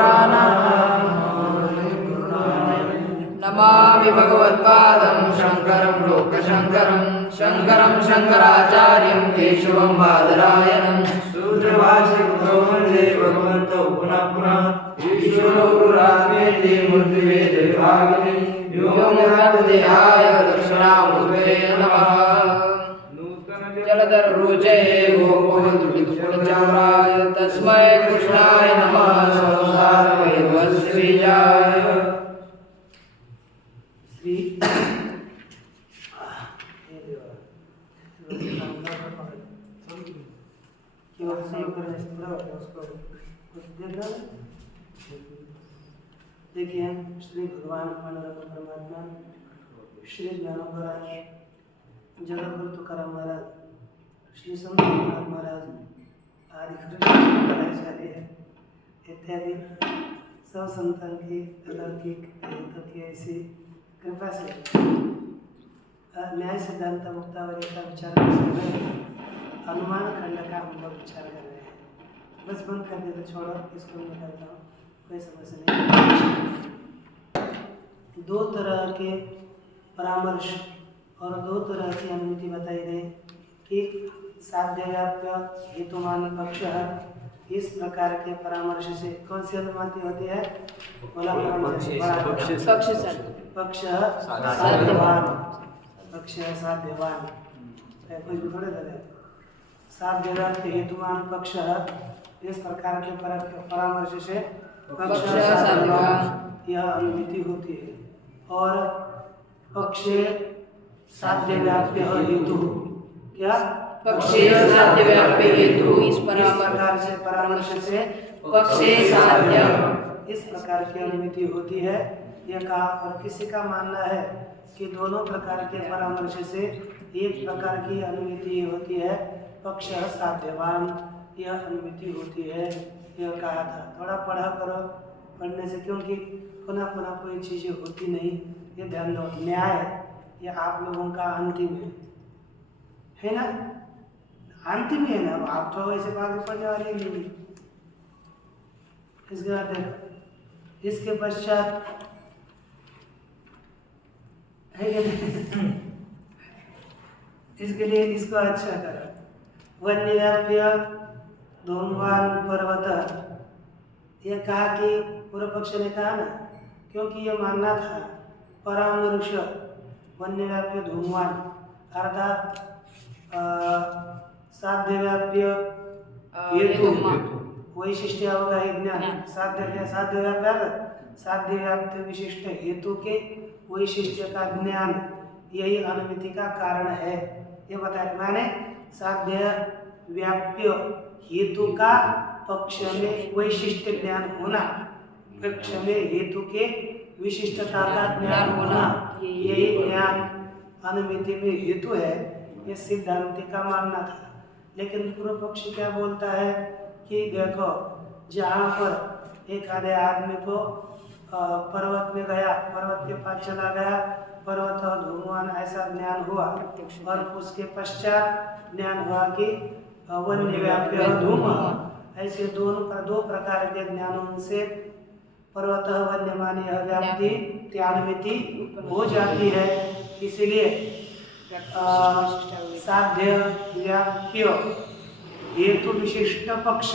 पुराणानां नमामि भगवत्पादं शङ्करं लोकशङ्करं शङ्करं शङ्कराचार्यं केशवं बादरायणं सूत्रभाष्यकृतो वन्दे भगवन्तौ पुनः पुनः ईश्वरो गुरुरात्मेति मूर्तिभेदविभागिने व्योमवद्देहाय दक्षिणामूर्तये नमः। जलधर रोचे गोकुलचाराय तस्मै कृष्णाय नमः। संसारमयध्वस्त्रीजाय श्री देखिए श्री भगवान पांडुरंग परमात्मा श्री ज्ञानोबराज जगतगुरु तुकाराम महाराज श्री संत रघुनाथ महाराज आदि शंकराचार्य इत्यादि सब संतान की अलौकिक की ऐसी कृपा से न्याय सिद्धांत मुक्तावली का विचार कर रहे हैं। अनुमान खंड का हम लोग विचार कर रहे हैं। बस बंद कर दे तो छोड़ो, इसको मैं करता हूँ, कोई समस्या नहीं। दो तरह के परामर्श और दो तरह की अनुमति बताई गई कि साध्य व्याप्य हेतुमान पक्ष इस प्रकार के परामर्श से कौन सी अनुमति होती है? बोला पक्ष साध्यवान, पक्ष साध्यवान कुछ भी थोड़े दे साध्य व्याप्य हेतुमान पक्ष इस प्रकार के परामर्श से पक्ष साध्यवान यह अनुमति होती है। और पक्ष साध्य व्याप्य हेतु क्या? पक्षे साध्य व्याप्य हेतु इस प्रकार से परामर्श से पक्षे साध्य इस प्रकार की अनुमति होती है। यह कहा। और किसी का मानना है कि दोनों प्रकार के परामर्श से एक प्रकार की अनुमति होती है, पक्ष साध्यवान यह अनुमति होती है, यह कहा था। थोड़ा पढ़ा करो, पढ़ने से क्योंकि पुनः पुनः कोई चीज़ें होती नहीं, ये ध्यान दो। न्याय ये आप लोगों का अंतिम है ना? अंतिम है ना? आप तो वैसे आगे पढ़ने वाले नहीं। इसके बाद इसके पश्चात है इसके लिए इसको अच्छा करो। वन्य व्याप्य धूमवान पर्वत, ये कहा कि पूर्व पक्ष ने कहा ना, क्योंकि ये मानना था परामर्श वन्य व्याप्य धूमवान अर्थात साध्य व्याप्य हेतु वैशिष्ट्य होगा ही ज्ञान। साध्य व्याप्य विशिष्ट हेतु के वैशिष्ट्य का ज्ञान यही अनुमति का कारण है, ये बताया। मैंने साध्य व्याप्य हेतु का पक्ष में वैशिष्ट्य ज्ञान होना, पक्ष में हेतु के विशिष्टता का ज्ञान होना, यही ज्ञान अनुमति में हेतु है, ये सिद्धांति का मानना था। लेकिन पूर्व पक्षी क्या बोलता है कि देखो, जहाँ पर एक आधे आदमी को पर्वत में गया, पर्वत के पास चला गया, पर्वत और धूमवान ऐसा ज्ञान हुआ, और उसके पश्चात ज्ञान हुआ कि वन्य व्याप्य धूम, ऐसे दो प्रकार के ज्ञानों से पर्वत वन्यमान यह व्याप्ति त्यानुमिति हो जाती है। इसलिए साध्य व्याप्य हेतु विशिष्ट पक्ष,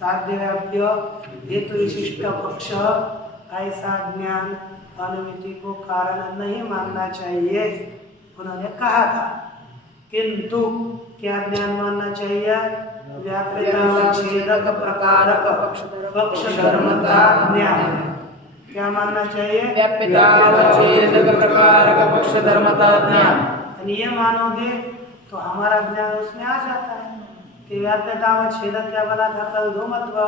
साध्य व्याप्य हेतु विशिष्ट पक्ष ऐसा ज्ञान अनुमिति को कारण नहीं मानना चाहिए, उन्होंने कहा था। किंतु क्या ज्ञान मानना चाहिए? व्याप्यतावच्छेदक प्रकारक पक्ष धर्मता ज्ञान। क्या मानना चाहिए? व्याप्यतावच्छेदक प्रकारक पक्ष धर्मता ज्ञान। ये मानोगे तो हमारा ज्ञान उसमें आ जाता है कि व्याप्यतावच्छेदक क्या बना था कल? धूमत्व।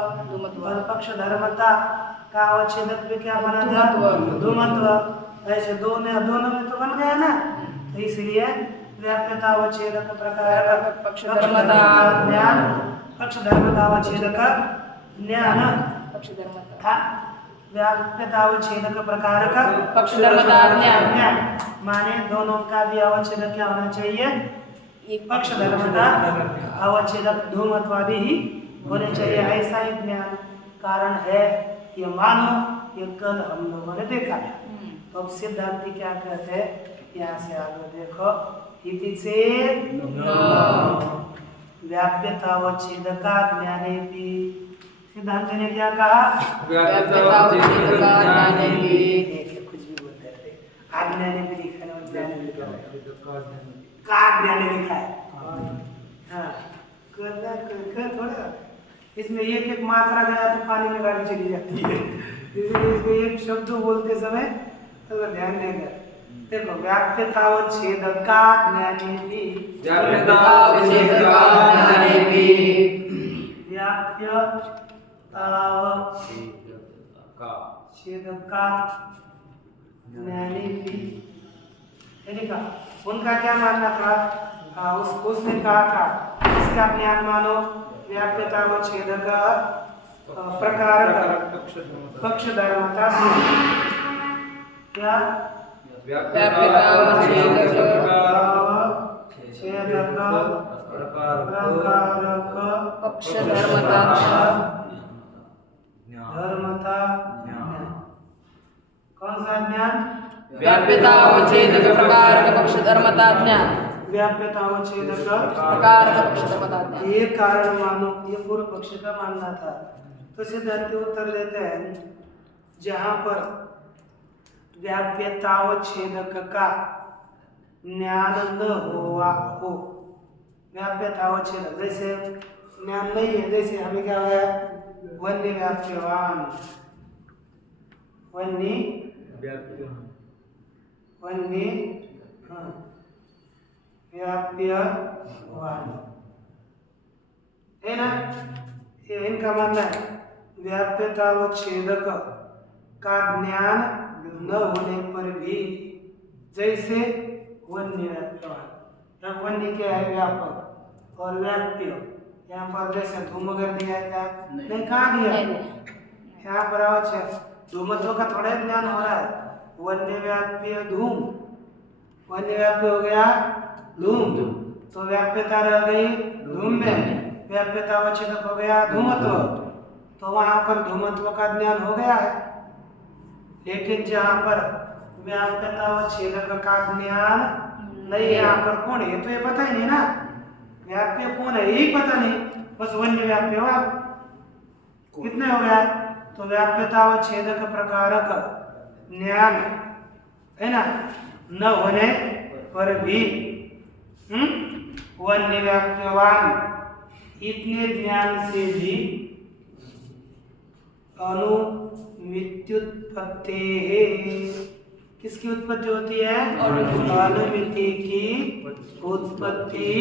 और पक्ष धर्मता का अवच्छेदक भी क्या बना था? धूमत्व। ऐसे दोनों में तो बन गया ना, तो इसलिए व्याप्यतावच्छेदक प्रकारक पक्ष धर्मता ज्ञान, पक्ष धर्मतावच्छेदक ज्ञान, व्याप्यतावच्छेदक प्रकारक पक्ष धर्मता ज्ञान। माने दोनों का भी अवच्छेदक क्या होना चाहिए? पक्ष धर्मता अवच्छेदक धूमत्वादि ही होने चाहिए, ऐसा ही ज्ञान कारण है। ये मानो, ये कल हम लोगों ने देखा। तो अब सिद्धांति क्या कहते हैं, यहाँ से आगे देखो, इति चेत् व्याप्यतावच्छेदका ज्ञानेपि। सिद्धांत ने क्या कहा, व्याप्यतावच्छेदका ज्ञानेपि। कुछ भी बोलते रहते, आज्ञानेपि लिखा है और ज्ञानेपि लिखा है, का ज्ञाने लिखा है। हाँ, करना कर थोड़ा, इसमें एक एक मात्रा गया तो पानी में गाड़ी चली जाती है, इसलिए इसको एक शब्द बोलते समय अगर ध्यान देगा। देखो, व्याप्यतावच्छेदका ज्ञानेपि, व्याप्यतावच्छेदका ज्ञानेपि, व्याप्यतावच्छेदका ज्ञानेपि। देखा, उनका क्या मानना था, उसने कहा था इसका ज्ञान मानो व्याप्यतावच्छेदका प्रकार पक्षधर्मता। क्या व्याप्यतावच्छेदका पक्षधर्मता धर्मता। कौन सा ज्ञान, व्याप्यतावच्छेदक प्रकारक पक्षधर्मता ज्ञान, व्याप्यतावच्छेदक प्रकारक पक्षधर्मता ज्ञान। ये कारण मानो, ये पूर्व पक्ष का मानना था। तो सिद्धांत उत्तर देते हैं, जहां पर व्याप्यतावच्छेदक का ज्ञान न हुआ हो, व्याप्यतावच्छेदक जैसे ज्ञान नहीं है, जैसे हमें क्या हुआ, वन्य व्याप्यवान, वन्य व्याप्यवान है ना, ये इनका मानना है व्याप्यतावच्छेदक का ज्ञान न होने पर भी जैसे वन्य व्याप्यवान, जब वन्य क्या है, व्यापक, और व्याप्य यहाँ पर जैसे धूम अगर दिया है, नहीं कहाँ दिया, यहाँ पर अच्छा धूमत्व का थोड़ा ज्ञान हो रहा है, वन्य व्याप्य धूम, वन्य व्याप्य हो गया धूम, तो व्याप्यता रह गई धूम में, व्याप्यतावच्छेदक हो गया धूमत्व, तो वहां पर धूमत्व का ज्ञान हो गया है। लेकिन जहां पर व्याप्यतावच्छेदक का ज्ञान नहीं है, यहाँ पर कौन है तो ये पता ही नहीं ना, व्याप्य कौन है यही पता नहीं, बस वन्य व्याप्य हुआ, कितने हो गया, तो व्याप्यतावच्छेदक प्रकारक ज्ञान है ना, न होने पर भी वन्य व्याप्यवान इतने ज्ञान से भी अनुमित्युत्पत्ति, किसकी उत्पत्ति होती है, अनुमिति की उत्पत्ति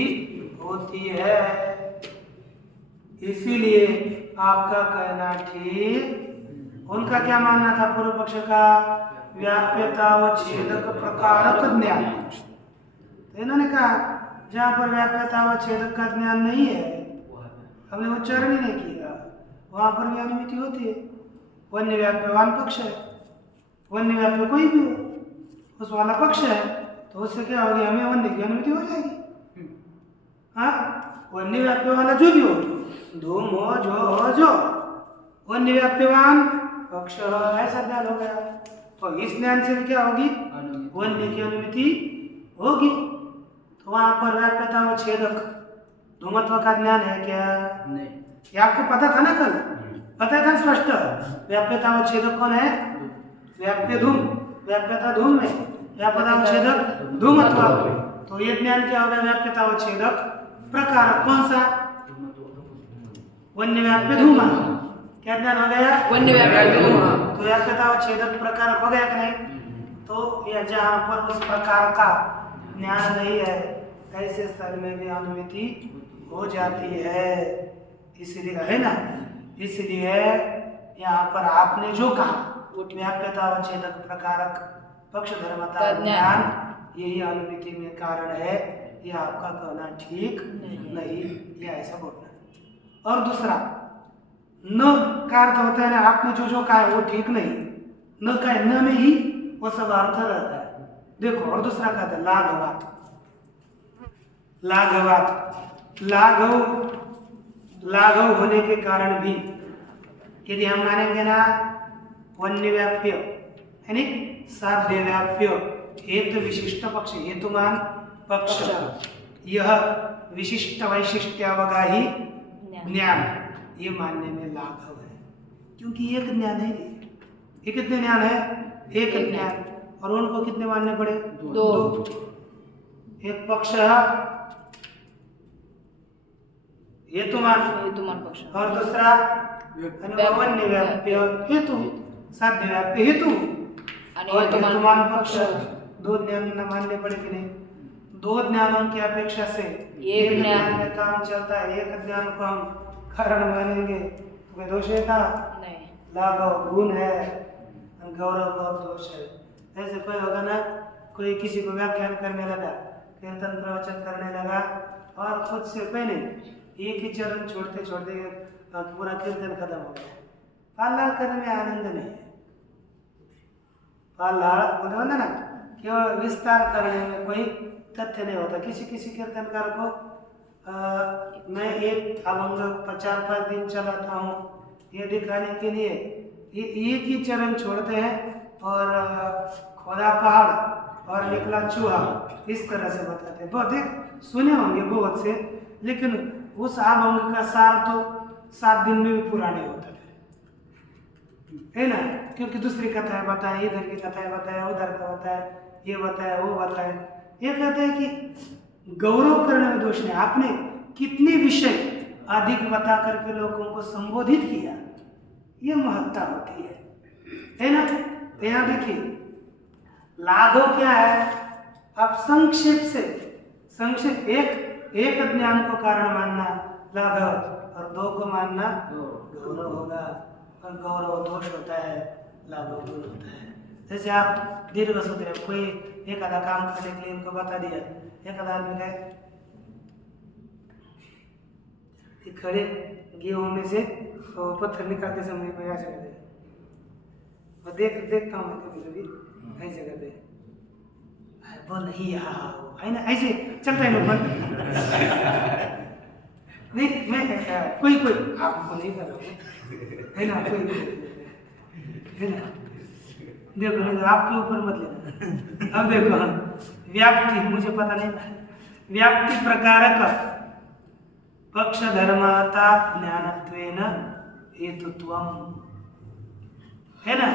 होती है। इसीलिए आपका कहना ठीक, उनका क्या मानना था पूर्व पक्ष का, व्याप्यतावच्छेदक प्रकारक ज्ञान। तो इन्होंने कहा जहाँ पर व्याप्यतावच्छेदक का ज्ञान नहीं है, हमने उच्चारण ही नहीं किया, वहां पर भी अनुमिति होती है, वन्य व्याप्यवान पक्ष है, वन्य व्याप्य कोई भी हो, उस वाला पक्ष है, तो उससे क्या होगी, हमें वन्य की अनुमिति हो जाएगी। हाँ, वन्य व्याप्य वाला जो भी हो, धूम हो जो वन्य व्याप्यवान पक्ष ऐसा ज्ञान हो गया, तो इस ज्ञान से भी क्या होगी, वन्य की अनुमिति होगी। तो वहां पर व्याप्यतावच्छेदक धूमत्व का ज्ञान है क्या, नहीं, ये आपको पता था ना, कल पता था स्पष्ट, व्याप्यतावच्छेदक कौन है, व्याप्य धूम, व्याप्यता धूम में, व्याप्यतावच्छेदक धूमत्व, तो ये ज्ञान क्या होगा, व्याप्यतावच्छेदक प्रकार कौन सा, वन्य व्याप्य धूम, क्या ज्ञान हो गया, वन्य व्याप्य धूम, तो व्याप्यतावच्छेदक प्रकार हो गया कि नहीं, तो यह जहाँ पर उस प्रकार का ज्ञान नहीं है, ऐसे स्थल में भी अनुमिति हो जाती है। इसलिए है ना, इसलिए यहाँ पर आपने जो कहा व्याप्यतावच्छेदक प्रकारक पक्षधर्मता ज्ञान यही अनुमिति में कारण है, यह आपका कहना ठीक नहीं, यह ऐसा बोलना। और दूसरा, न का अर्थ होता है ना, आपने जो कहा है वो ठीक नहीं, न का न में ही वो सब अर्थ रहता है। देखो, और दूसरा कहता है लाघवात, लाघवात, लाघव होने के कारण भी यदि हम मानेंगे ना वन्य व्याप्य यानी साध्य व्याप्य हेतु विशिष्ट पक्ष हेतुमान पक्ष यह विशिष्ट वैशिष्ट्यावगाही ज्ञान ये मानने में लाघव है, क्योंकि एक ज्ञान है ये कितने ज्ञान है? एक ज्ञान, और उनको कितने मानने पड़े? दो। एक पक्ष हेतुमान पक्ष और दूसरा वन्य व्याप्य हेतु साध्य व्याप्य हेतु और हेतुमान पक्ष। दो ज्ञान न मानने पड़े कि नहीं? दो ज्ञानों की अपेक्षा से एक ज्ञान में काम चलता है, एक ज्ञान को हम कारण मानेंगे तो कोई दोष है का? नहीं। लाघव गुण है, गौरव और दोष है। ऐसे कोई होगा ना, कोई किसी को व्याख्यान करने लगा, कीर्तन प्रवचन करने लगा और खुद से पहले एक ही चरण छोड़ते छोड़ते पूरा कीर्तन खत्म हो गया। पाला करने में आनंद नहीं है। पाला बोलते होता ना, केवल विस्तार करने में कोई तथ्य नहीं होता। किसी किसी कीर्तनकार को मैं एक अभंग 4-5 दिन चलाता हूँ ये दिखाने के लिए ये एक ही चरण छोड़ते हैं और खोदा पहाड़ और निकला चूहा, इस तरह से बताते हैं। बहुत एक सुने होंगे बहुत से, लेकिन उस अभंग का सार तो 7 दिन में भी पूरा नहीं होता है ना, क्योंकि दूसरी कथाएं बताएं, इधर की कथाएं बताएं, उधर का बताएं, ये बताएं, वो बताएं। ये कहते हैं कि गौरव करने में दोष नहीं, आपने कितने विषय अधिक बता करके लोगों को संबोधित किया, ये महत्ता होती है ना। तो यहाँ देखिए लाघव क्या है? अब संक्षेप से संक्षेप एक ज्ञान को कारण मानना लाघव और 2 को मानना गौरव होगा, और गौरव दोष होता है, लाघव गुण होता है। जैसे आप दीर्घ सूत्र कोई एक आधा काम करने के लिए इनको बता दिया, एक आधा आदमी गए खड़े गेहूं में से तो पत्थर निकालते समय मैं ऐसे कर और देखता हूँ कभी कभी ऐसे करते बोल ही है ना, ऐसे चलता है लोग नहीं। मैं कोई आपको नहीं कर रहा है ना, कोई है ना, देखो नहीं तो आपके ऊपर मत लेना। अब देखो हम व्याप्ति, मुझे पता नहीं व्याप्ति प्रकारक पक्ष धर्मता ज्ञानत्वेन हेतुत्वम है ना,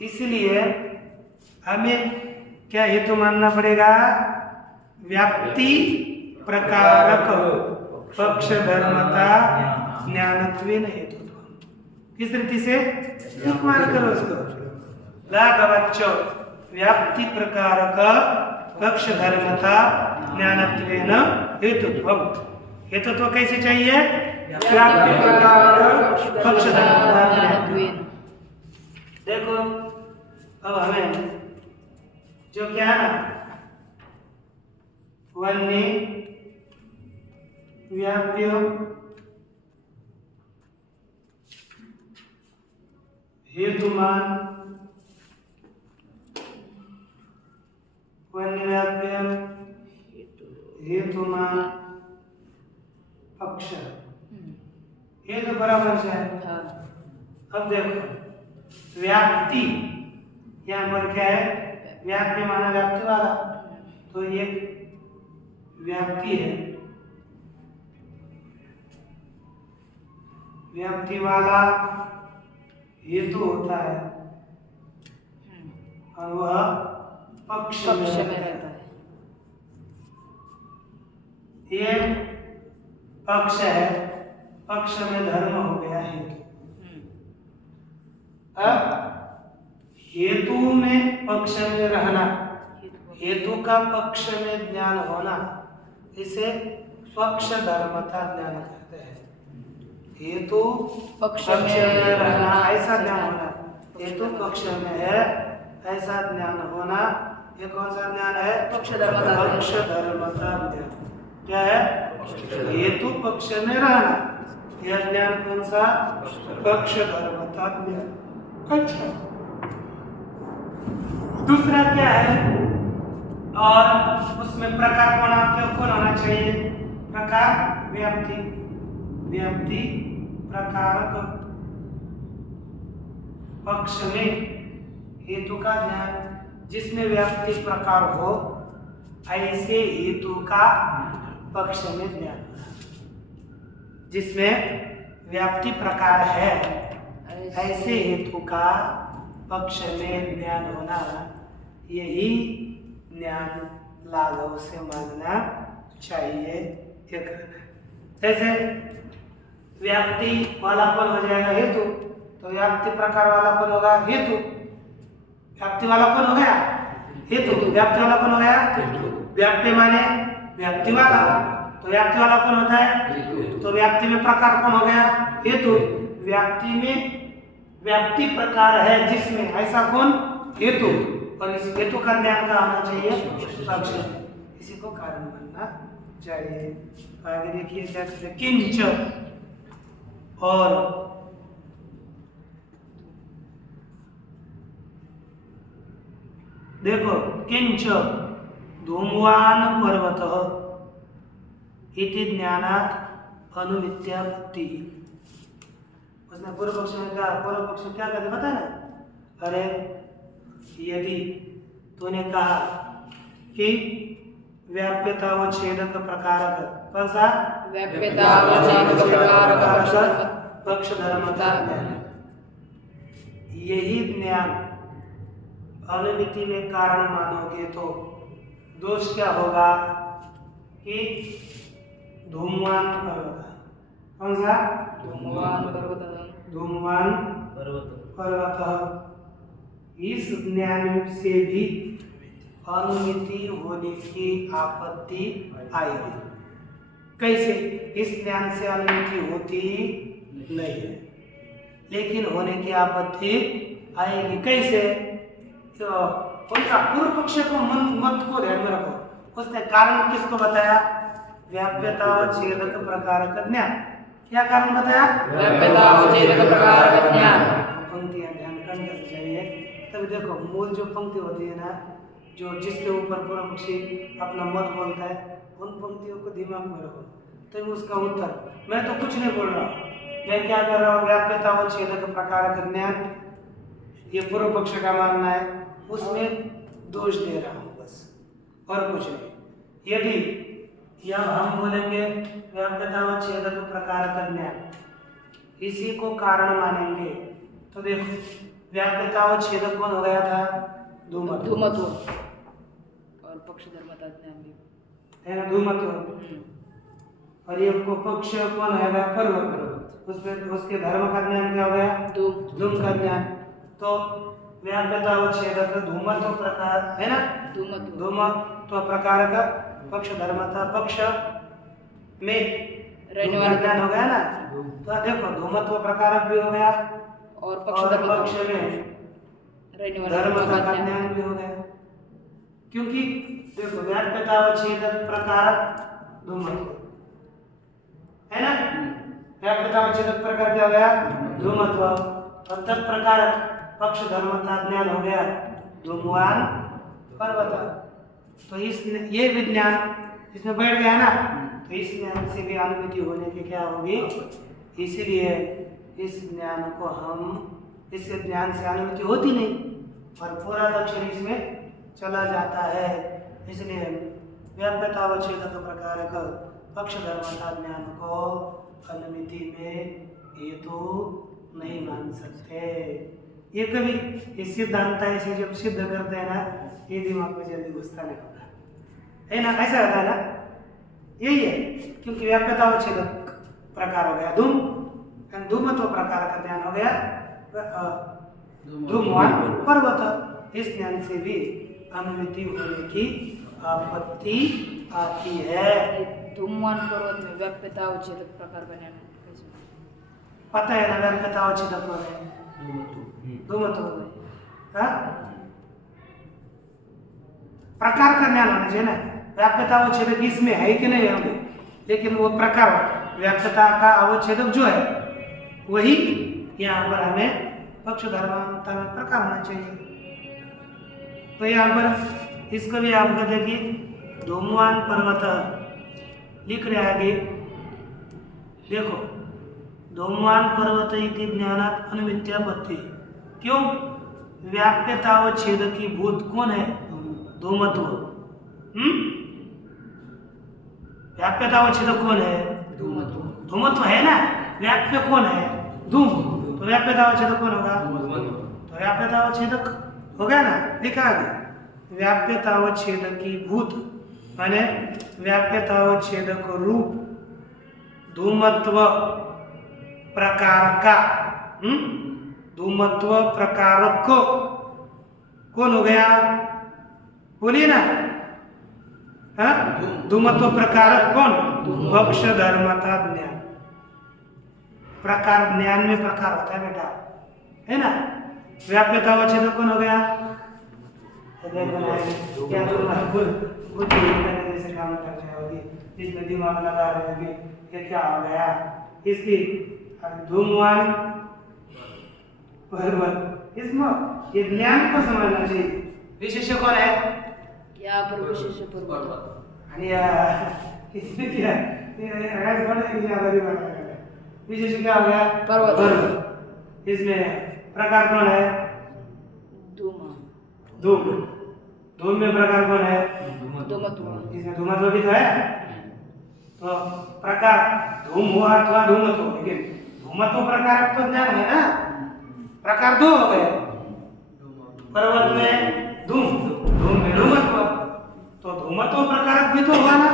इसलिए हमें क्या हेतु मानना पड़ेगा? व्याप्ति प्रकारक पक्ष धर्मता ज्ञानत्वेन हेतुत्वम। किस रीति से मान करो उसको? लाघवच्च व्याप्ति प्रकारक पक्ष धर्मता ज्ञानत्वेन हेतुत्वम। हेतुत्व कैसे चाहिए? व्याप्ति प्रकारक पक्ष धर्मता ज्ञानत्वेन। देखो अब हमें जो क्या है ना, वन्य व्याप्य हेतुमान वन्य व्याप्य हेतुमान पक्ष, ये तो बराबर है। अब देखो व्याप्ति यहाँ पर क्या है? व्याप्ति माना व्याप्ति वाला, तो एक व्याप्ति है, व्याप्ति वाला हेतु होता है और वह पक्ष में रहता है। ये पक्ष है, पक्ष में धर्म हो गया हेतु। अब हेतु में पक्ष में रहना, हेतु का पक्ष में ज्ञान होना, इसे पक्ष धर्मता ज्ञान कहते हैं। हेतु पक्ष में रहना ऐसा ज्ञान होना, हेतु पक्ष में है ऐसा ज्ञान होना, ये कौन सा ज्ञान है? पक्ष धर्मता ज्ञान। क्या है? हेतु पक्ष में रहना, यह ज्ञान कौन सा? पक्ष धर्मता ज्ञान। अच्छा, दूसरा क्या है? और उसमें प्रकार कौन होना चाहिए? प्रकार व्याप्ति, व्याप्ति प्रकारक पक्ष में हेतु का ज्ञान जिसमें व्याप्ति प्रकार हो ऐसे हेतु का पक्ष में ज्ञान, जिसमें व्याप्ति प्रकार है ऐसे हेतु का पक्ष में ज्ञान होना, यही ज्ञान लाघव से मानना चाहिए। जैसे व्याप्ति वाला कौन हो जाएगा हेतु, तो व्याप्ति प्रकार वाला कौन होगा हेतु। व्याप्ति वाला कौन हो गया हेतु, व्याप्ति वाला कौन हो गया व्याप्ति माने व्याप्ति वाला, तो व्याप्ति वाला कौन होता है, तो व्याप्ति में प्रकार कौन हो गया हेतु। व्याप्ति में व्याप्ति प्रकार है जिसमें ऐसा कौन हेतु, और इस हेतु का ज्ञान का होना चाहिए पक्ष में, इसी को कारण मानना चाहिए। आगे देखिए क्या कहते हैं, किंच और देखो किंच धूमवान पर्वतः इति ज्ञानात् अनुमित्यापत्ति। उसने पूर्व पक्ष में कहा, पूर्व पक्ष में क्या कहते पता है ना, अरे यदि तूने कहा कि व्याप्यता व छेदक प्रकारक, कौन सा व्याप्यता व छेदक प्रकारक पक्ष धर्मता ज्ञान, यही ज्ञान अनुमिति में कारण मानोगे तो दोष क्या होगा कि धूमवान पर्वत, कौन सा धूमवान पर्वत, धूमवान पर्वत, इस ज्ञान से भी अनुमिति होने की आपत्ति आएगी। कैसे, इस ज्ञान से अनुमिति होती नहीं है लेकिन होने की आपत्ति आएगी। कैसे, तो उनका पूर्व पक्ष को मत को ध्यान में रखो। उसने कारण किसको बताया, व्याप्यता व छेदक प्रकार का ज्ञान। क्या कारण बताया, व्याप्यता व छेदक प्रकार का ज्ञान। पंक्तियां ध्यान करने से चाहिए। तभी देखो मूल जो पंक्ति होती है ना, जो जिसके ऊपर पूर्व पक्षी अपना मत बोलता है, उन पंक्तियों को दिमाग में रखो तभी उसका उत्तर। मैं तो कुछ नहीं बोल रहा हूँ, मैं क्या कर रहा हूँ, व्याप्यता व छेदक प्रकार का ज्ञान ये पूर्व पक्ष का मानना है, उसमें दोष दे रहा हूँ बस, और कुछ नहीं। यदि यह हम बोलेंगे व्याप्यता व छेदक प्रकार का ज्ञान, इसी को कारण मानेंगे, तो देखो व्याप्यता व छेदक कौन हो गया था, धूमत्व, और पक्ष धर्मता ज्ञान भी है ना, धूमत्व। और ये को पक्ष कौन है, पर्वत, उसमें उसके धर्म का ज्ञान क्या हो गया, धूम का ज्ञान। तो व्याप्यता व छेदक धूमत्व प्रकार है ना, धूमत्व प्रकार का पक्ष धर्मता, पक्ष में रहने वाला ज्ञान हो गया ना। तो देखो धूमत्व प्रकारक भी हो गया और पक्ष में रहने वाला धर्म का ज्ञान भी हो गया, क्योंकि देखो व्याप्यता व छेदक प्रकारक धूमत्व है ना, व्याप्यता व छेदक प्रकार क्या हो गया, धूमत्व, और तत् प्रकारक पक्ष धर्मता ज्ञान हो गया धूमवान पर्वत। तो इस ये विज्ञान इसमें बैठ गया ना, तो इस ज्ञान से भी अनुमिति होने की क्या होगी, इसीलिए इस ज्ञान को हम, इस ज्ञान से अनुमिति होती नहीं और पूरा दक्षिण इसमें चला जाता है। इसलिए व्याप्यता व छेदक प्रकार का पक्ष धर्मता ज्ञान को अनुमिति में हेतु नहीं मान सकते। ये कभी इस सिद्धांत ऐसे जब सिद्ध करते हैं ना, ये दिमाग में जल्दी घुसता नहीं होगा, है ना, ऐसा होता है ना, यही है। क्योंकि व्याप्यता व छेदक प्रकार हो गया धूम, धूमत्व प्रकार का ज्ञान हो गया धूमवान पर्वत। इस ज्ञान से भी अनुमिति होने की आपत्ति आती है। धूमवान पर्वत में व्याप्यता व छेदक प्रकार का ज्ञान कैसे पता है ना, व्याप्यता व छेदक हो गए धूमत्व, हाँ प्रकार का ज्ञान होना चाहिए ना। व्याप्यता व छेदक इसमें है कि नहीं है, लेकिन वो प्रकार व्याप्यता का अवच्छेदक जो है वही यहाँ पर हमें पक्ष धर्मता में प्रकार होना चाहिए। तो यहाँ पर इसको भी आप कहते हैं कि धूमवान पर्वत लिख रहे आगे, देखो धूमवान पर्वत इति ज्ञानात् अनुमित्यापत्ति, क्यों? व्याप्यतावच्छेदकी भूत कौन है? धूमत्व। व्याप्यतावच्छेदक कौन है? धूमत्व है ना। व्याप्य कौन है? धूम। तो व्याप्यतावच्छेदक कौन होगा? तो व्याप्यतावच्छेदक हो गया ना। लिखा आगे व्याप्यतावच्छेदकी भूत माने व्याप्यतावच्छेदक रूप धूमत्व प्रकार का। धूमत्व प्रकारक कौन हो गया? बोलिए ना। हाँ, धूमत्व प्रकारक कौन? पक्ष धर्मता ज्ञान। प्रकार ज्ञान में प्रकार होता है बेटा, है ना। व्याप्यतावच्छेदक कौन हो गया? क्या जैसे काम कर रहे होगी, इसमें दिमाग लगा रहे होगी, ये क्या हो गया? इसकी धूमवान पर्वत, इसमें ये ज्ञान को समझना चाहिए। विशेष कौन है? यहाँ पर विशेष पर्वत। आणि इसमें क्या विशेष क्या हो गया? पर्वत। इसमें प्रकार कौन है? धूम। धूम। धूम में प्रकार कौन है? धूमत्व। इसमें धूमत्व भी तो है। तो प्रकार धूम हुआ अथवा धूमत्व, लेकिन धूमत्व प्रकार तो ज्ञान है ना। प्रकार दो हो गए, पर्वत में धूम, धूम में धूमत्व। तो धूमत्व प्रकार भी तो हुआ ना।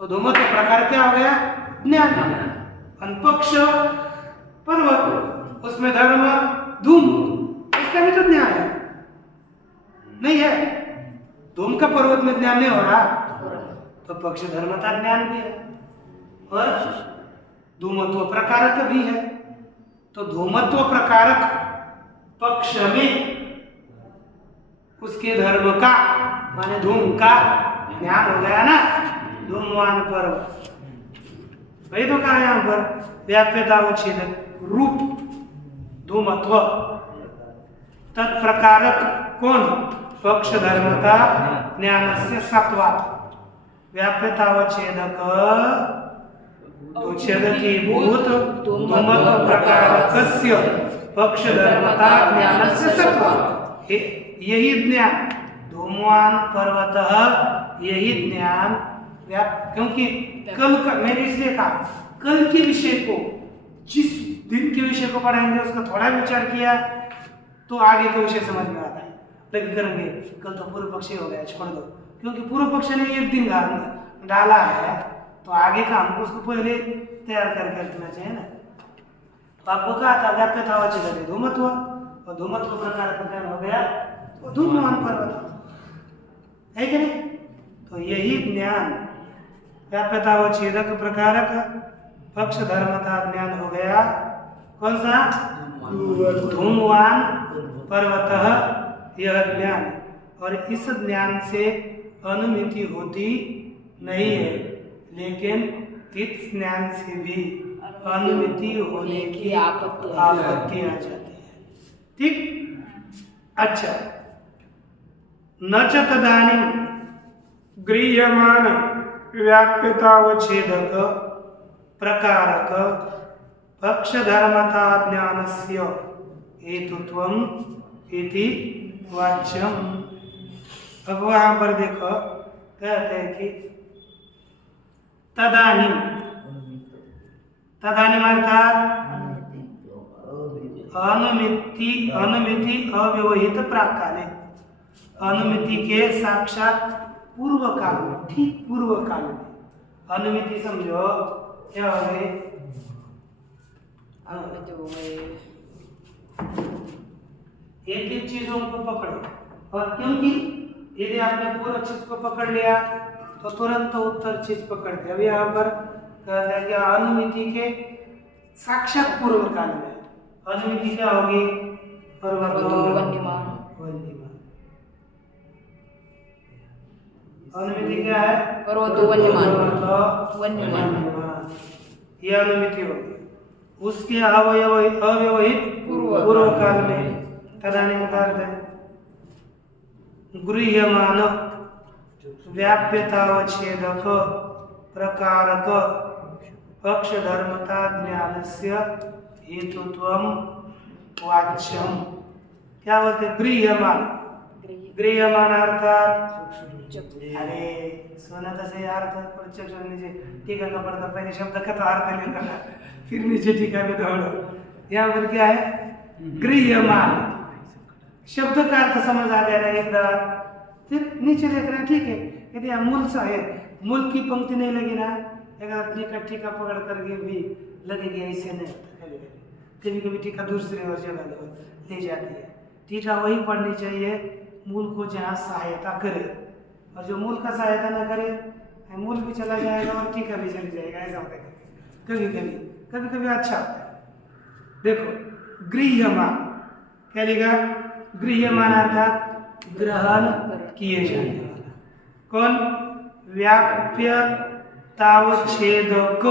तो धूमत्व प्रकार क्या हो गया? ज्ञान। अनपक्ष पर्वत, उसमें धर्म धूम, इसका भी तो ज्ञान है नहीं है? धूम का पर्वत में ज्ञान नहीं हो रहा, तो पक्ष धर्मता ज्ञान भी है और धूमत्व प्रकारक भी है। तो धूमत्व प्रकारक पक्ष में उसके धर्म का माने धूम का ज्ञान हो गया ना। धूमवान पर्वत, वही तो कहा यहाँ पर व्याप्यतावच्छेदक रूप धूमत्व तत्प्रकारक कौन? पक्ष धर्मता ज्ञानस्य सत्वात्। व्याप्यतावच्छेदक छेदकीभूत धूमत्व प्रकारकस्य पक्ष धर्मता ज्ञानस्य सत्वात्। यही ज्ञान धूमवान पर्वत, यही ज्ञान क्योंकि कल का मैंने इसलिए कहा कल के विषय को, जिस दिन के विषय को पढ़ाएंगे उसका थोड़ा विचार किया तो आगे का विषय समझ में आता है। लेकिन करेंगे कल तो पूर्व पक्षी हो गया, छोड़ दो। क्योंकि पूर्व पक्ष ने एक दिन डाला है तो आगे का हमको उसको पहले तैयार करके रखना चाहिए ना। तो आपको कहा था व्याप्यतावच्छेदक धूमत्व, और धूमत्व प्रकार का ज्ञान हो गया वो धूमवान पर्वत है कि नहीं? तो यही ज्ञान व्याप्यतावच्छेदक प्रकारक पक्ष धर्मता ज्ञान हो गया। कौन सा? धूमवान पर्वत, यह ज्ञान। और इस ज्ञान से अनुमिति होती नहीं है, लेकिन इस ज्ञान से भी अनुमिति होने की आपत्ति आ जाती है। ठीक। अच्छा, न च तदानीं गृह्यमान व्याप्यतावच्छेदक प्रकारक पक्षधर्मता ज्ञानस्य हेतुत्वम् इति वाच्यम। अब वहां पर देखो कहते हैं कि तदानीं, तदानीं अर्थात अनुमिति अव्यवहित प्राक्काले, अनुमिति के साक्षात पूर्व काल में, ठीक पूर्व काल में। अनुमिति समझो क्या हो गई? एक चीजों को पकड़ो, और क्योंकि यदि आपने पूर्व चीज को पकड़ लिया तो तुरंत उत्तर चीज पकड़ते। अभी यहाँ पर कहते हैं कि अनुमिति के साक्षात पूर्व काल में अनुमिति क्या होगी? वन्यमान। अनुमिति क्या है? पर्वतो वन्यमान। यह अनुमिति होगी। उसके अव्यवहित पूर्व काल में तदानीं का अर्थ है गृह्यमान व्याप्यतावच्छेदक प्रकारक पक्षधर्मता ज्ञानस्य हेतुत्वम् वाच्यम्। वाच्यम। क्या बोलते हैं? गृह्यमान। गृह्यमान अर्थात अरे सोना तसे अर्थ पुढच्या नीचे टीका का पड़ता, पहले शब्द का तो अर्थ लेना था, फिर नीचे टीका में दौड़ो। यहाँ पर क्या है? गृह्यमान। शब्द का अर्थ समझ आ गया एक बार, फिर नीचे देख रहे हैं, ठीक है। यदि यहाँ मूल सा है, मूल की पंक्ति नहीं लगी ना, अगर टीका टीका पकड़ करके भी लगेगी, ऐसे नहीं होता। कभी कभी टीका दूसरी ओर जगह ले जाती है। टीका वही पढ़नी चाहिए मूल को जहाँ सहायता करे, और जो मूल का सहायता न करे, मूल भी चला जाएगा और टीका भी चली जाएगा, ऐसा होता है। कभी कभी अच्छा होता है। देखो गृह्यमान क्या लिखा? गृह्यमान अर्थात ग्रहण किए जाने वाला। कौन? व्याप्य तावच्छेदक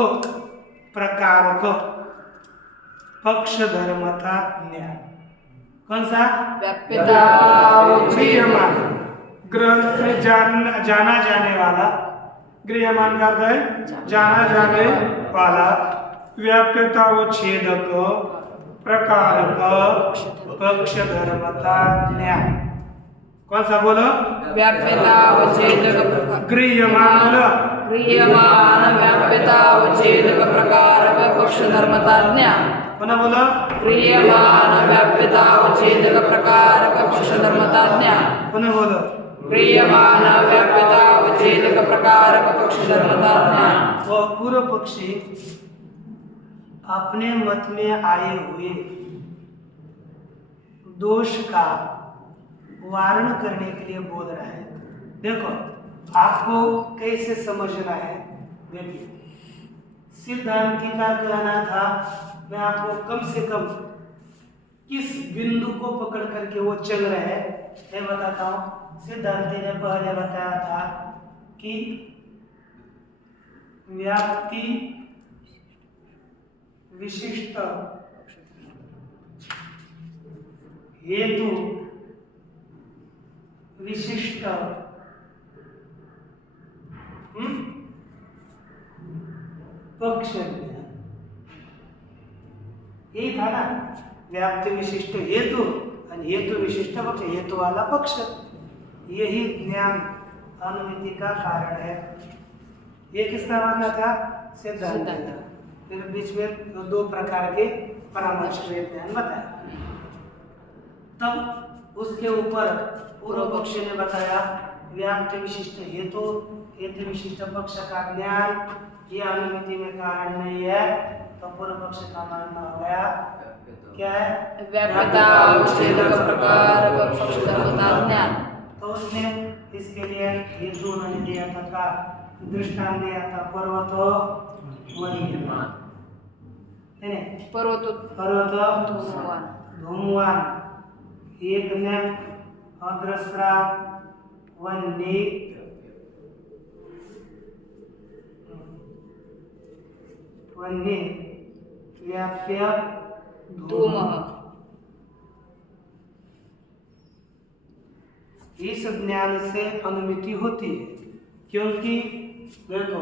प्रकारक पक्ष धर्मता न्याय। कौन सा? गृह्यमान, ग्रंथ में जाना जाने वाला। गृह्यमान का अर्थ है जाना जाने वाला। व्याप्यतावच्छेदक प्रकारक पक्ष धर्मता न्याय। कौन सा बोलो? व्याप्यतावच्छेदक प्रकार। गृह्यमान बोलो। गृह्यमान व्याप्यतावच्छेदक प्रकारक पक्ष धर्मता न्याय। पुनः बोलो। गृह्यमान व्याप्यतावच्छेदक प्रकारक पक्ष धर्मता न्याय। पुनः बोलो। गृह्यमान व्याप्यतावच्छेदक प्रकारक पक्ष धर्मता न्याय। वो पूर्व पक्षी अपने मत में आए हुए दोष का वारण करने के लिए बोल रहा है। देखो आपको कैसे समझना है। देखिए सिद्धांति का कहना था, मैं आपको कम से कम किस बिंदु को पकड़ करके वो चल रहे हैं मैं बताता हूँ। सिद्धांति ने पहले बताया था कि व्याप्ति विशिष्ट हेतु विशिष्ट पक्ष, यही था ना। व्याप्ति विशिष्ट हेतु और हेतु विशिष्ट पक्ष, हेतु वाला पक्ष, यही ज्ञान अनुमिति का कारण है। ये किसका मानना था? सिद्धांत का। फिर बीच में दो प्रकार के परामर्श ज्ञान बताया। तब उसके ऊपर पूर्व पक्ष ने बताया व्याप्ति विशिष्ट हेतु, हेतु विशिष्ट पक्ष का ज्ञान ये अनुमिति में कारण नहीं है। तो पूर्व पक्ष का मानना हो गया क्या है? व्याप्यतावच्छेदक प्रकारक पक्ष धर्मता न्याय। तो उसने इसके लिए हेतु उन्होंने दिया था का दृष्टांत दिया था पर्वतो वन्यमान, पर्वत धूमवान, एक ने अद्रश्रा वन्य वन्य व्याप्य धूमः। इस ज्ञान से अनुमिति होती है, क्योंकि देखो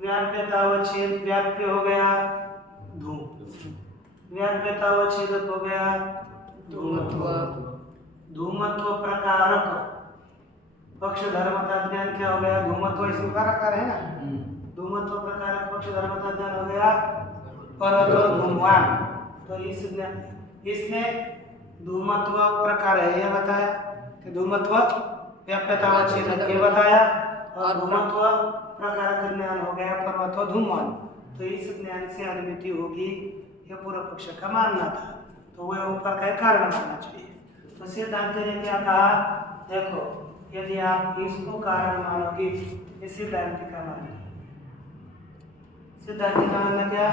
व्याप्यतावच्छेद, व्याप्य हो गया धूम, व्याप्यतावच्छेदक हो गया धूमत्व, धूमत्व प्रकारक पक्ष धर्मता ज्ञान क्या हो गया? धूमत्व इसी प्रकार है ना। धूमत्व प्रकारक पक्ष धर्मता ज्ञान हो गया पर्वतो धूमवान। तो इसने धूमत्व प्रकार है ये बताया कि धूमत्व व्याप्यतावच्छेदक ये बताया, और धूमत्व प्रकार का ज्ञान हो गया पर्वतो धूमवान। तो इस ज्ञान से अनुमिति होगी, यह पूर्व पक्ष का मानना था। तो वह ऊपर का कारण मानना चाहिए। तो सिद्धांत ने क्या कहा? देखो यदि आप इसको कारण मानोगे, इस सिद्धांत का मानना, सिद्धांत का मानना क्या?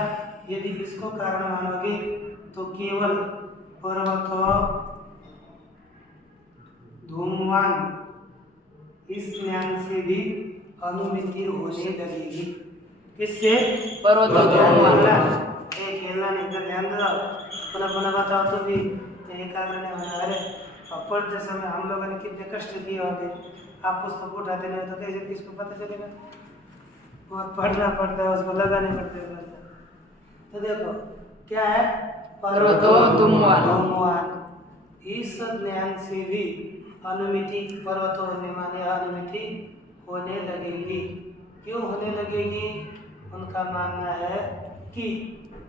यदि इसको कारण मानोगे तो केवल पर्वत धूमवान इस ज्ञान से भी अनुमिति होने लगेगी। किससे? पर्वत धूमवान। खेलना नहीं तो ध्यान दो, पुनः पुनः बताओ तो भी एकाग्र नहीं होना। अरे पढ़ते समय हम लोगों ने कितने कष्ट किए होंगे, आप पुस्तक उठाते नहीं तो कैसे किसको पता चलेगा? बहुत पढ़ना पड़ता है, उसको लगाने पड़ते हैं। तो देखो क्या है, पर्वतो धूमवान। इस ज्ञान से भी अनुमिति, पर्वतों माने अनुमिति होने लगेगी। क्यों होने लगेगी? उनका मानना है कि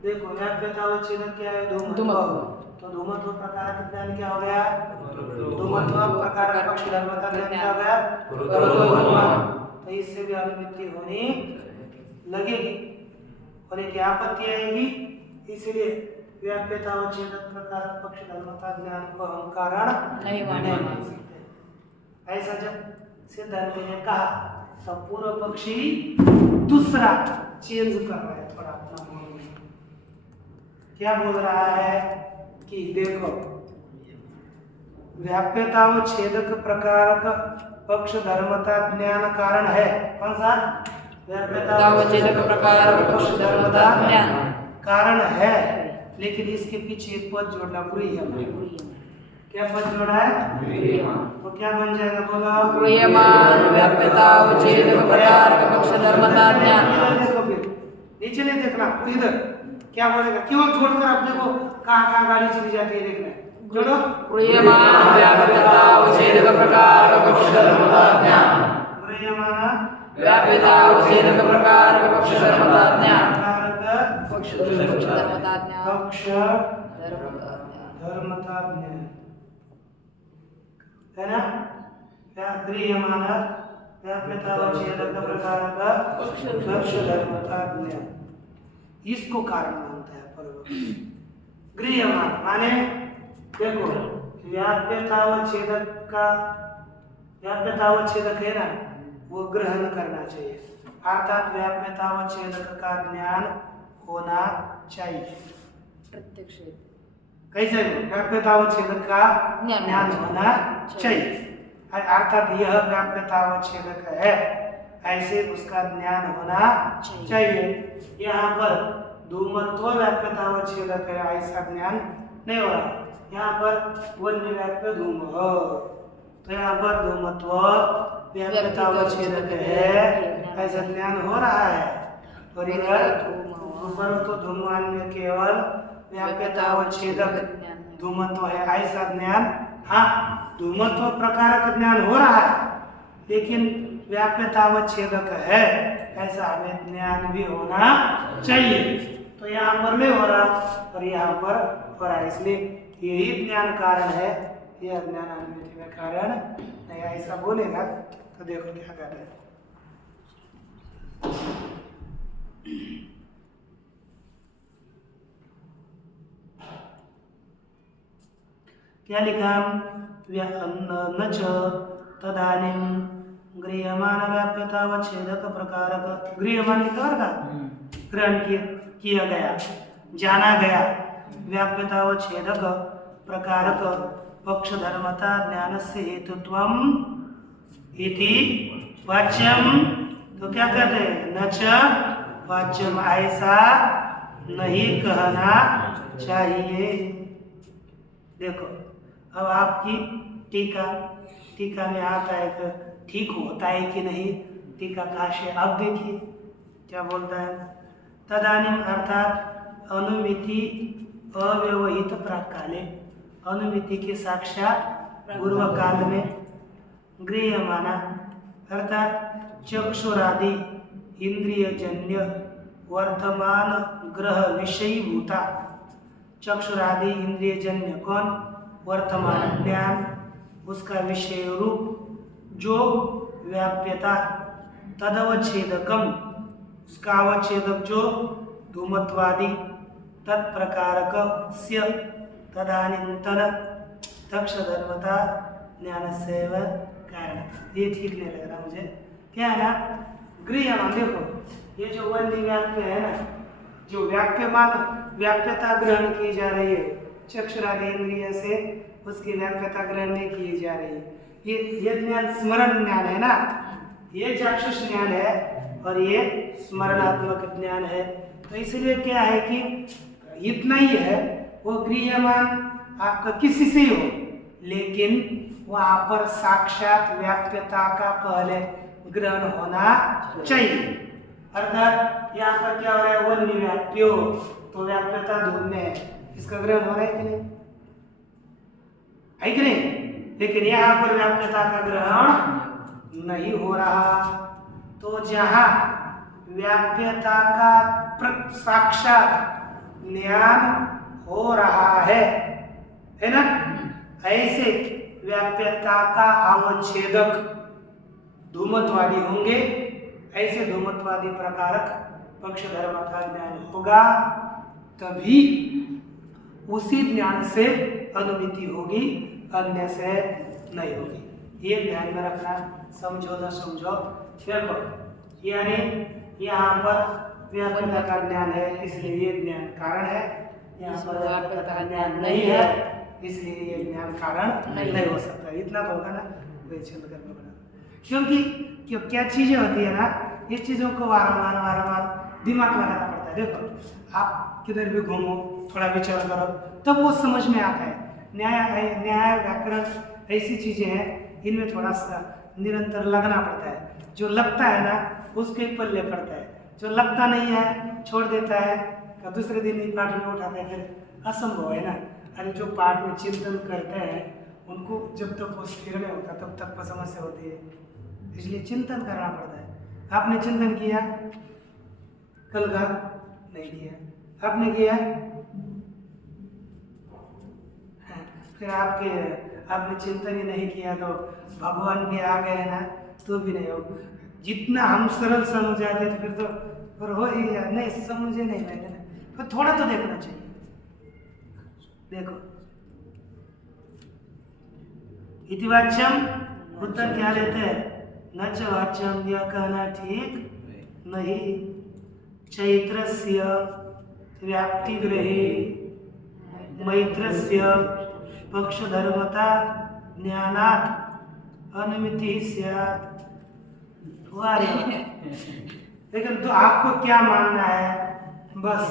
देखो व्याप्यतावच्छेदक क्या है? धूमत्व। तो धूमत्व प्रकार का ज्ञान क्या हो गया? धूमत्व प्रकार पक्ष धर्मता ज्ञान क्या हो गया? पर्वतो धूमवान। तो इससे भी अनुमिति होने लगेगी, होने की आपत्ति आएगी। इसलिए व्याप्यतावच्छेदक प्रकार पक्ष धर्मता ज्ञान को हम कारण नहीं मान सकते। ऐसा जब सिद्धांत ने कहा तो पूर्व पक्षी दूसरा चेंज कर रहा है थोड़ा अपना बोलने। क्या बोल रहा है कि देखो व्याप्यतावच्छेदक प्रकार का पक्ष धर्मता ज्ञान कारण है। कौन सा? व्याप्यतावच्छेदक प्रकार पक्ष धर्मता ज्ञान कारण है, लेकिन इसके पीछे एक पद जोड़ना गृह्यमान। क्या पद जोड़ा है? तो क्या बन जाएगा? बोलो गृह्यमान व्याप्यतावच्छेदक प्रकार पक्ष धर्मता ज्ञान। देखो फिर नीचे नहीं देखना, इधर क्या बोलेगा? केवल छोड़कर आप देखो कहाँ गाड़ी चली जाती है, देखना जोड़ो। गृह्यमान व्याप्यतावच्छेदक प्रकार पक्ष धर्मता ज्ञान। गृह्यमान व्याप्यतावच्छेदक प्रकार पक्ष धर्मता ज्ञान। पक्ष धर्मता ज्ञान। पक्ष धर्मता ज्ञान है ना? गृह्यमान व्याप्यतावच्छेदक प्रकार का पक्ष धर्मता ज्ञान, इसको कारण मानता है पर्वत। गृह्यमान माने देखो व्याप्यतावच्छेदक का, व्याप्यतावच्छेदक है ना, वो ग्रहण करना चाहिए, अर्थात व्याप्यतावच्छेदक का ज्ञान होना चाहिए। प्रत्यक्ष कैसे? व्याप्यतावच्छेदक का ज्ञान होना चाहिए, अर्थात यह व्याप्यतावच्छेदक है, ऐसे उसका ज्ञान होना चाहिए। यहाँ पर धूमत्व व्याप्यतावच्छेदक है, ऐसा ज्ञान नहीं हो रहा। यहाँ पर वन्य व्याप्य धूम हो, तो यहाँ पर धूमत्व व्याप्यतावच्छेदक है, ऐसा ज्ञान हो रहा है। और इधर पर्वतो धूमवान में केवल व्याप्यतावच्छेदक धूमत्व है, ऐसा ज्ञान। हाँ, धूमत्व प्रकार का ज्ञान हो रहा है, लेकिन व्याप्यतावच्छेदक है, ऐसा हमें ज्ञान भी होना चाहिए। तो यहाँ पर नहीं हो रहा और यहाँ पर हो रहा है, इसलिए यही ज्ञान कारण है, यह ज्ञान अनुमिति में कारण नहीं। ऐसा बोलेगा तो देखो क्या कर रहे हैं। क्या लिखा? न च तदानीं गृह्यमान व्याप्यतावच्छेदक प्रकारक, गृह्यमान का ग्रहण किया गया, जाना गया, व्याप्यतावच्छेदक प्रकारक पक्ष धर्मता ज्ञान से हेतुत्वम इति वाच्यम। तो क्या कहते हैं? न च वाच्यम, ऐसा नहीं कहना चाहिए। देखो अब आपकी टीका में आता है कि ठीक होता है कि नहीं, टीका काश्य। अब देखिए क्या बोलता है? तदानीम अर्थात अनुमिति अव्यवहित प्राकाले, अनुमिति के साक्षात पूर्व काल में, गृह्यमाना अर्थात चक्षुरादि इंद्रियजन्य वर्तमान ग्रह विषयीभूता, चक्षुरादि इंद्रियजन्य कौन? वर्तमान ज्ञान, उसका विषय रूप जो व्याप्यता, तदवच्छेदकम, उसका अवच्छेदक जो धूमत्वादि, तत्प्रकारक स्य तदानीन्तन तक्षधर्मता ज्ञान से कारण। ये ठीक नहीं लग रहा मुझे। क्या है ना? गृह्यमान, देखो ये जो वन्य व्याप्य है ना, जो व्याप्यता ग्रहण की जा रही है चक्षुरादि इंद्रिय से, उसकी व्याप्यता ग्रहण नहीं की जा रही है। ये ज्ञान स्मरण ज्ञान है ना, ये चाक्षुष ज्ञान है और ये स्मरणात्मक ज्ञान है। तो इसलिए क्या है कि इतना ही है, वो गृह्यमान आपका किसी से ही हो, लेकिन वहाँ पर साक्षात व्याप्यता का पहले ग्रहण होना चाहिए। अर्थात यहाँ पर क्या हो रहा है? वन्य व्याप्यो, तो व्याप्यता धूम में है, इसका ग्रहण हो रहा है कि नहीं? है कि नहीं? लेकिन यहाँ पर व्याप्यता का ग्रहण नहीं हो रहा। तो जहाँ व्याप्यता का साक्षात ज्ञान हो रहा है ना, ऐसे व्याप्यता का अवच्छेदक धूमत्वादी होंगे। ऐसे धूमत्वादी प्रकारक पक्ष धर्म का ज्ञान होगा, तभी उसी ज्ञान से अनुमिति होगी, अन्य से नहीं होगी। ये ध्यान में रखना, समझो ना समझो। देखो, यानी यहाँ पर व्याप्यता का ज्ञान है, इसलिए ये ज्ञान कारण है। यहाँ पर व्याप्यता का ज्ञान नहीं है, इसलिए ये ज्ञान कारण नहीं हो सकता। इतना तो होगा ना, वैचल करके बना। क्योंकि क्या चीजें होती है ना, इस चीजों को वारंवार दिमाग लगाना पड़ता है। देखो, आप किधर भी घूमो, थोड़ा विचार करो, तब वो समझ में आता है। न्याय व्याकरण ऐसी चीजें हैं, इनमें थोड़ा सा निरंतर लगना पड़ता है। जो लगता है ना, उसके पल्ले पड़ता है। जो लगता नहीं है, छोड़ देता है, तो दूसरे दिन ही पाठ में उठाते हैं, फिर असंभव है ना। अरे जो पाठ में चिंतन करते हैं, उनको जब तक वो स्थिर नहीं होता तब तक को समस्या होती है। इसलिए चिंतन करना पड़ता है। आपने चिंतन किया कल का? नहीं किया। आपने किया? फिर आपने चिंतन ही नहीं किया तो भगवान के आ गए ना, तो भी नहीं हो। जितना हम सरल समझ जाते थे, फिर हो ही गया। नहीं समझे नहीं मैंने ना, फिर थोड़ा तो देखना चाहिए। देखो, इतिवाच्यम उत्तर क्या लेते हैं? न च वाच्यम, यह कहना ठीक नहीं। चैत्रस्य व्याप्तिग्रहे मैत्रस्य पक्षधर्मता ज्ञानात् अनुमिति स्यात्। लेकिन तो आपको क्या मानना है? बस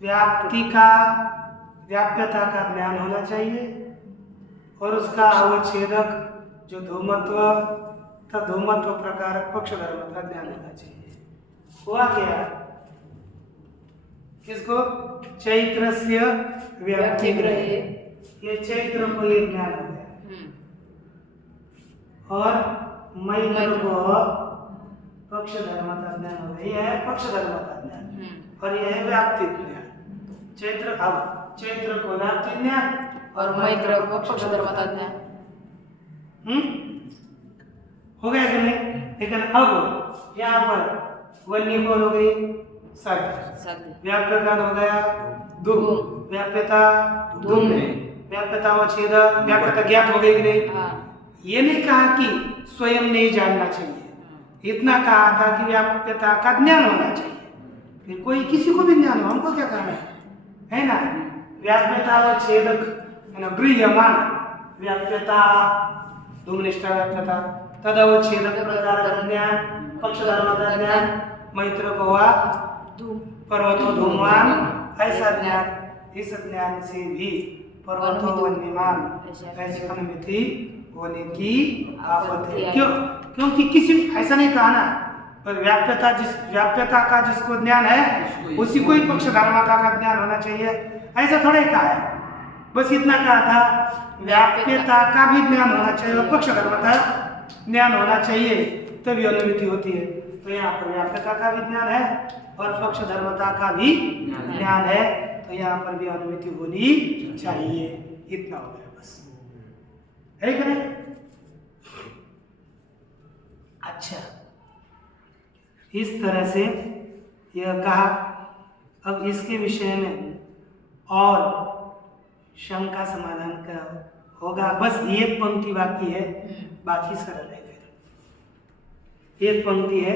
व्याप्यता का ज्ञान होना चाहिए, और उसका अवच्छेदक जो धूमत्व था, धूमत्व प्रकारक पक्ष धर्म का ज्ञान होना चाहिए। हुआ क्या? किसको? चैत्रस्य व्याप्तिग्रहे, ये चैत्र को ये ज्ञान हो गया, और मैत्र को पक्ष धर्म का ज्ञान हो गया। यह है पक्ष धर्म का ज्ञान, और यह है व्याप्ति ज्ञान। चैत्र, अब चैत्र को व्याप्ति ज्ञान और मैत्र को पक्ष धर्म का ज्ञान हो गया कि नहीं? लेकिन अब यहाँ पर वन्य कौन हो गई? सत्य। व्याप्यता हो गया धूम, व्याप्यता धूम में, व्याप्यता अवच्छेदक, व्याप्यता ज्ञात हो गई कि नहीं? ये नहीं कहा कि स्वयं नहीं जानना चाहिए, इतना कहा था कि व्याप्यता का ज्ञान होना चाहिए। फिर कोई किसी को भी ज्ञान हो, हमको क्या करना है ना? व्याप्यता अवच्छेदक है ना, गृह्यमान व्याप्यता, धूमनिष्ठा व्याप्यता, तद अवच्छेदक प्रकार ज्ञान, पक्ष धर्म का ज्ञान, मैत्र को हुआ पर्वतो धूमवान, ऐसा ज्ञान। इस ज्ञान से भी पर्वतो वन्यमान ऐसी अनुमिति होने की आपत्ति है। क्यों? क्योंकि किसी ऐसा नहीं कहा ना, पर व्याप्यता का जिसको ज्ञान है उसी को ही पक्ष धर्मता का ज्ञान होना चाहिए, ऐसा थोड़ा ही कहा है। बस इतना कहा था व्याप्यता का भी ज्ञान होना चाहिए और पक्ष धर्मता ज्ञान होना चाहिए, तभी अनुमिति होती है। तो यहाँ पर व्याप्यता का भी ज्ञान है और पक्ष धर्मता का भी ज्ञान है, तो यहाँ पर भी अनुमिति होनी चाहिए। इतना हो गया बस, है कि नहीं? अच्छा, इस तरह से यह कहा। अब इसके विषय में और शंका समाधान का होगा। बस एक पंक्ति बाकी है, बाकी सरल है। फिर एक पंक्ति है,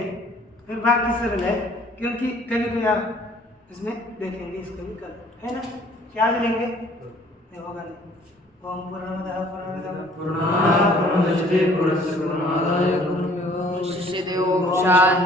फिर बाकी सरल है, क्योंकि कभी कोई आप इसमें देखेंगे, इसको भी कर है ना, क्या लेंगे नहीं होगा नहीं। ओम पूर्णमदः पूर्णमिदं पूर्णात् पूर्णमुदच्यते पूर्णस्य पूर्णमादाय पूर्णमेवावशिष्यते। शिष्यते। ओम शांति।